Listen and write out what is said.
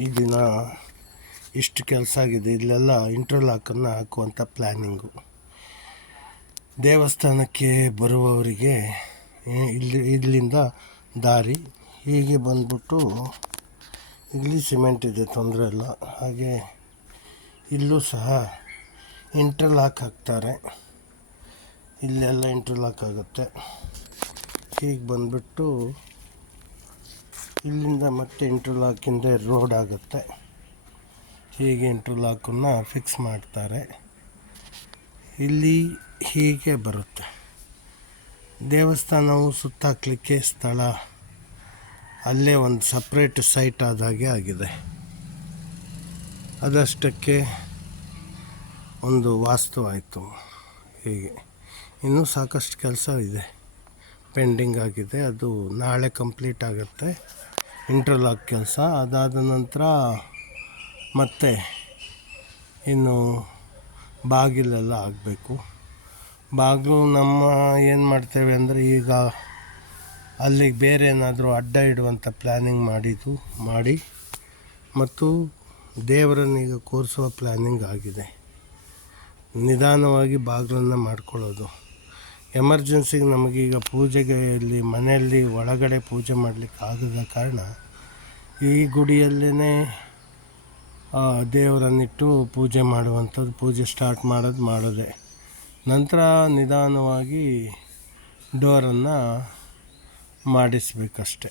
ಈ ದಿನ ಇಷ್ಟು ಕೆಲಸ ಆಗಿದೆ. ಇಲ್ಲೆಲ್ಲ ಇಂಟರ್ಲಾಕನ್ನು ಹಾಕುವಂಥ ಪ್ಲ್ಯಾನಿಂಗು. ದೇವಸ್ಥಾನಕ್ಕೆ ಬರುವವರಿಗೆ ಇಲ್ಲಿಂದ ದಾರಿ ಹೀಗೆ ಬಂದ್ಬಿಟ್ಟು ಇಲ್ಲಿ ಸಿಮೆಂಟ್ ಇದೆ, ತೊಂದರೆ ಇಲ್ಲ. ಹಾಗೆ ಇಲ್ಲೂ ಸಹ ಇಂಟರ್ಲಾಕ್ ಹಾಕ್ತಾರೆ. ಇಲ್ಲೆಲ್ಲ ಇಂಟರ್ಲಾಕ್ ಆಗುತ್ತೆ. ಹೀಗೆ ಬಂದ್ಬಿಟ್ಟು ಇಲ್ಲಿಂದ ಮತ್ತೆ ಇಂಟರ್ಲಾಕಿಂದ ರೋಡ್ ಆಗುತ್ತೆ. ಹೀಗೆ ಇಂಟರ್ಲಾಕನ್ನು ಫಿಕ್ಸ್ ಮಾಡ್ತಾರೆ. ಇಲ್ಲಿ ಹೀಗೆ ಬರುತ್ತೆ. ದೇವಸ್ಥಾನವು ಸುತ್ತಾಕಲಿಕ್ಕೆ ಸ್ಥಳ ಅಲ್ಲೇ ಒಂದು ಸಪ್ರೇಟ್ ಸೈಟ್ ಆದಾಗೆ ಆಗಿದೆ. ಅದಷ್ಟಕ್ಕೆ ಒಂದು ವಾಸ್ತು ಆಯಿತು. ಹೀಗೆ ಇನ್ನೂ ಸಾಕಷ್ಟು ಕೆಲಸ ಇದೆ, ಪೆಂಡಿಂಗ್ ಆಗಿದೆ. ಅದು ನಾಳೆ ಕಂಪ್ಲೀಟ್ ಆಗುತ್ತೆ ಇಂಟರ್ಲಾಕ್ ಕೆಲಸ. ಅದಾದ ನಂತರ ಮತ್ತೆ ಇನ್ನು ಬಾಗಿಲೆಲ್ಲ ಆಗಬೇಕು. ಬಾಗಿಲು ನಮ್ಮ ಏನು ಮಾಡ್ತೇವೆ ಅಂದರೆ, ಈಗ ಅಲ್ಲಿಗೆ ಬೇರೆ ಏನಾದರೂ ಅಡ್ಡ ಇಡುವಂಥ ಪ್ಲ್ಯಾನಿಂಗ್ ಮಾಡಿ ಮತ್ತು ದೇವರನ್ನೀಗ ಕೂರಿಸುವ ಪ್ಲ್ಯಾನಿಂಗ್ ಆಗಿದೆ. ನಿಧಾನವಾಗಿ ಬಾಗಿಲನ್ನು ಮಾಡ್ಕೊಳ್ಳೋದು. ಎಮರ್ಜೆನ್ಸಿಗೆ ನಮಗೀಗ ಪೂಜೆಗೆ ಇಲ್ಲಿ ಮನೆಯಲ್ಲಿ ಒಳಗಡೆ ಪೂಜೆ ಮಾಡಲಿಕ್ಕೆ ಆಗದ ಕಾರಣ ಈ ಗುಡಿಯಲ್ಲೇ ದೇವರನ್ನಿಟ್ಟು ಪೂಜೆ ಮಾಡುವಂಥದ್ದು. ಪೂಜೆ ಸ್ಟಾರ್ಟ್ ಮಾಡೋದೇ. ನಂತರ ನಿಧಾನವಾಗಿ ಡೋರನ್ನು ಮಾಡಿಸಬೇಕಷ್ಟೆ.